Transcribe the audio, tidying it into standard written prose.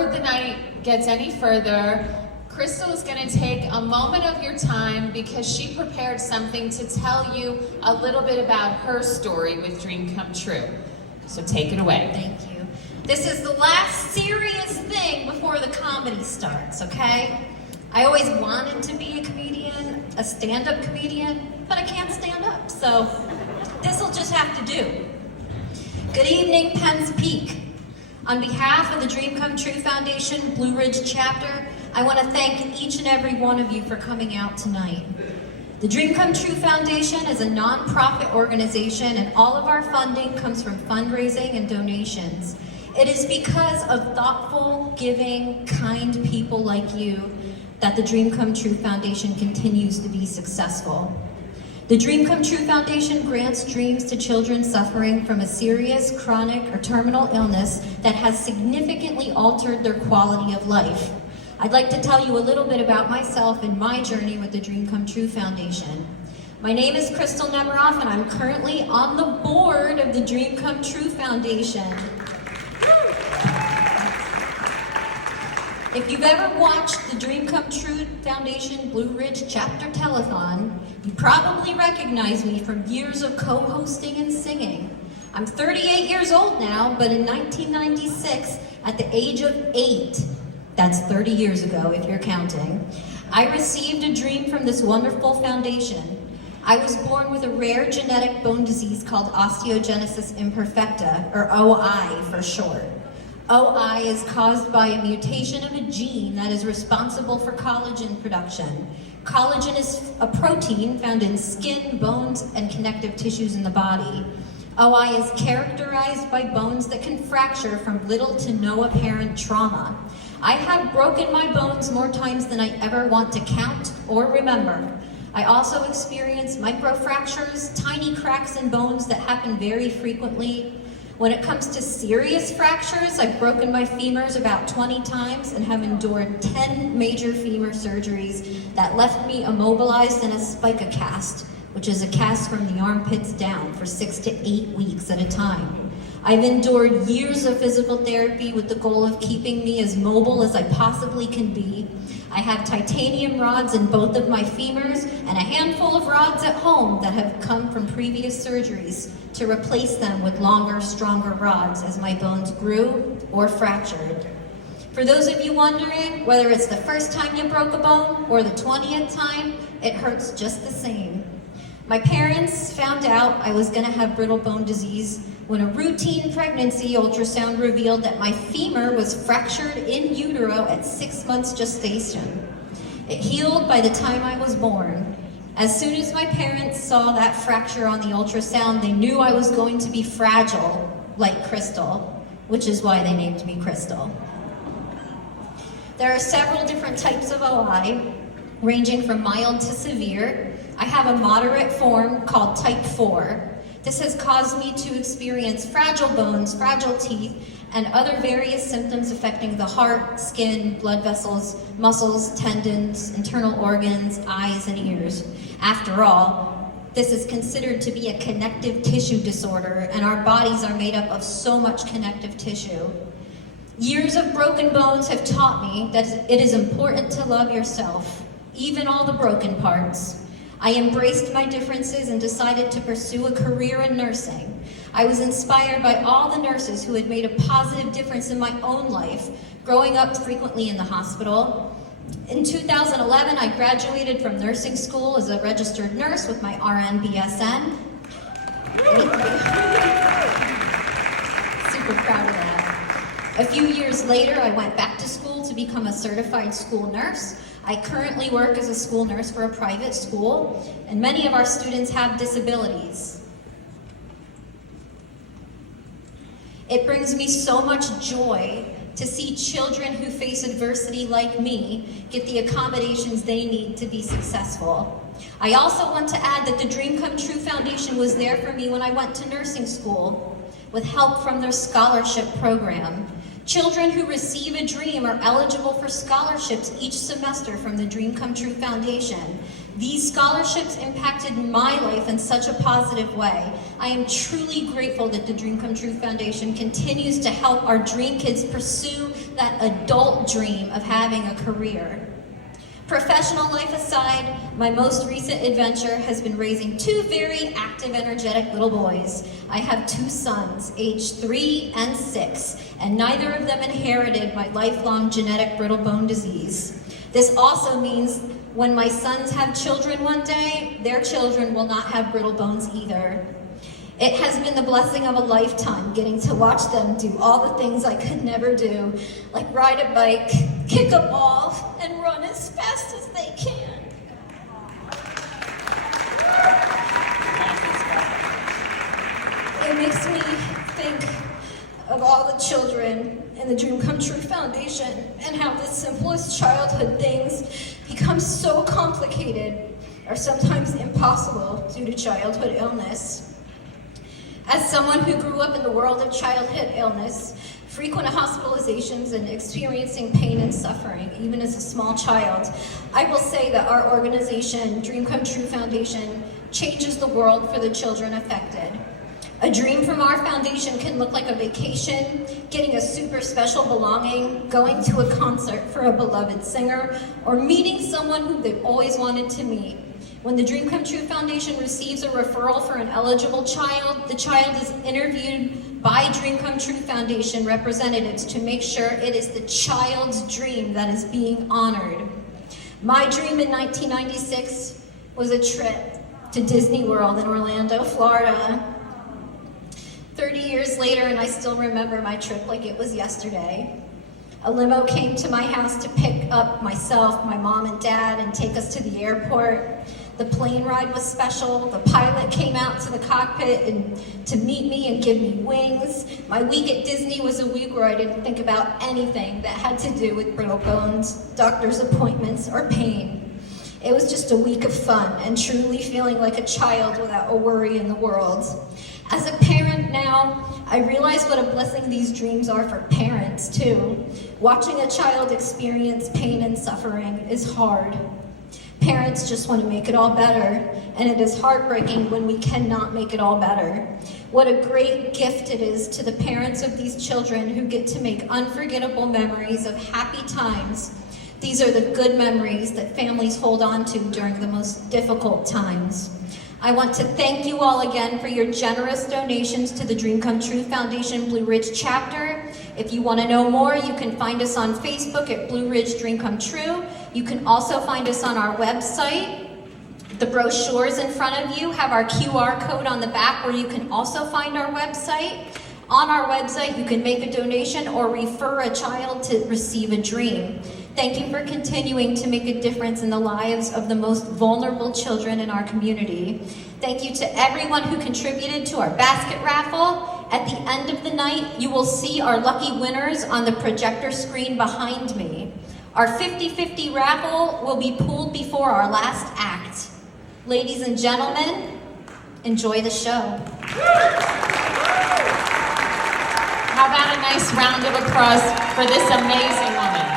before the night gets any further, Kristal is going to take a moment of your time because she prepared something to tell you a little bit about her story with Dream Come True. So take it away. Thank you. This is the last serious thing before the comedy starts, okay? I always wanted to be a comedian, a stand-up comedian, but I can't stand up, so this'll just have to do. Good evening, Penn's Peak. On behalf of the Dream Come True Foundation Blue Ridge chapter, I want to thank each and every one of you for coming out tonight. The Dream Come True Foundation is a non-profit organization, and all of our funding comes from fundraising and donations. It is because of thoughtful, giving, kind people like you that the Dream Come True Foundation continues to be successful. The Dream Come True Foundation grants dreams to children suffering from a serious, chronic, or terminal illness that has significantly altered their quality of life. I'd like to tell you a little bit about myself and my journey with the Dream Come True Foundation. My name is Kristal Nemeroff, and I'm currently on the board of the Dream Come True Foundation. If you've ever watched the Dream Come True Foundation Blue Ridge Chapter Telethon, you probably recognize me from years of co-hosting and singing. I'm 38 years old now, but in 1996, at the age of 8, that's 30 years ago if you're counting, I received a dream from this wonderful foundation. I was born with a rare genetic bone disease called Osteogenesis Imperfecta, or OI for short. OI is caused by a mutation of a gene that is responsible for collagen production. Collagen is a protein found in skin, bones, and connective tissues in the body. OI is characterized by bones that can fracture from little to no apparent trauma. I have broken my bones more times than I ever want to count or remember. I also experience microfractures, tiny cracks in bones that happen very frequently. When it comes to serious fractures, I've broken my femurs about 20 times and have endured 10 major femur surgeries that left me immobilized in a spica cast, which is a cast from the armpits down for 6 to 8 weeks at a time. I've endured years of physical therapy with the goal of keeping me as mobile as I possibly can be. I have titanium rods in both of my femurs and a handful of rods at home that have come from previous surgeries to replace them with longer, stronger rods as my bones grew or fractured. For those of you wondering whether it's the first time you broke a bone or the 20th time, it hurts just the same. My parents found out I was gonna have brittle bone disease when a routine pregnancy ultrasound revealed that my femur was fractured in utero at 6 months gestation. It healed by the time I was born. As soon as my parents saw that fracture on the ultrasound, they knew I was going to be fragile, like Kristal, which is why they named me Kristal. There are several different types of OI, ranging from mild to severe. I have a moderate form called type 4. This has caused me to experience fragile bones, fragile teeth, and other various symptoms affecting the heart, skin, blood vessels, muscles, tendons, internal organs, eyes, and ears. After all, this is considered to be a connective tissue disorder, and our bodies are made up of so much connective tissue. Years of broken bones have taught me that it is important to love yourself, even all the broken parts. I embraced my differences and decided to pursue a career in nursing. I was inspired by all the nurses who had made a positive difference in my own life, growing up frequently in the hospital. In 2011, I graduated from nursing school as a registered nurse with my RN BSN. Super proud of that. A few years later, I went back to school to become a certified school nurse. I currently work as a school nurse for a private school, and many of our students have disabilities. It brings me so much joy to see children who face adversity like me get the accommodations they need to be successful. I also want to add that the Dream Come True Foundation was there for me when I went to nursing school with help from their scholarship program. Children who receive a dream are eligible for scholarships each semester from the Dream Come True Foundation. These scholarships impacted my life in such a positive way. I am truly grateful that the Dream Come True Foundation continues to help our dream kids pursue that adult dream of having a career. Professional life aside, my most recent adventure has been raising two very active, energetic little boys. I have two sons, aged 3 and 6, and neither of them inherited my lifelong genetic brittle bone disease. This also means when my sons have children one day, their children will not have brittle bones either. It has been the blessing of a lifetime getting to watch them do all the things I could never do, like ride a bike, kick a ball, and run as fast as they can. It makes me think of all the children in the Dream Come True Foundation and how the simplest childhood things become so complicated or sometimes impossible due to childhood illness. As someone who grew up in the world of childhood illness, frequent hospitalizations, and experiencing pain and suffering, even as a small child, I will say that our organization, Dream Come True Foundation, changes the world for the children affected. A dream from our foundation can look like a vacation, getting a super special belonging, going to a concert for a beloved singer, or meeting someone who they've always wanted to meet. When the Dream Come True Foundation receives a referral for an eligible child, the child is interviewed by Dream Come True Foundation representatives to make sure it is the child's dream that is being honored. My dream in 1996 was a trip to Disney World in Orlando, Florida. 30 years later, and I still remember my trip like it was yesterday. A limo came to my house to pick up myself, my mom and dad, and take us to the airport. The plane ride was special. The pilot came out to the cockpit and to meet me and give me wings. My week at Disney was a week where I didn't think about anything that had to do with brittle bones, doctor's appointments, or pain. It was just a week of fun and truly feeling like a child without a worry in the world. As a parent now, I realize what a blessing these dreams are for parents too. Watching a child experience pain and suffering is hard. Parents just want to make it all better, and it is heartbreaking when we cannot make it all better. What a great gift it is to the parents of these children who get to make unforgettable memories of happy times. These are the good memories that families hold on to during the most difficult times. I want to thank you all again for your generous donations to the Dream Come True Foundation Blue Ridge chapter. If you want to know more, you can find us on Facebook at Blue Ridge Dream Come True. You can also find us on our website. The brochures in front of you have our QR code on the back where you can also find our website. On our website, you can make a donation or refer a child to receive a dream. Thank you for continuing to make a difference in the lives of the most vulnerable children in our community. Thank you to everyone who contributed to our basket raffle. At the end of the night, you will see our lucky winners on the projector screen behind me. Our 50-50 raffle will be pulled before our last act. Ladies and gentlemen, enjoy the show. How about a nice round of applause for this amazing woman?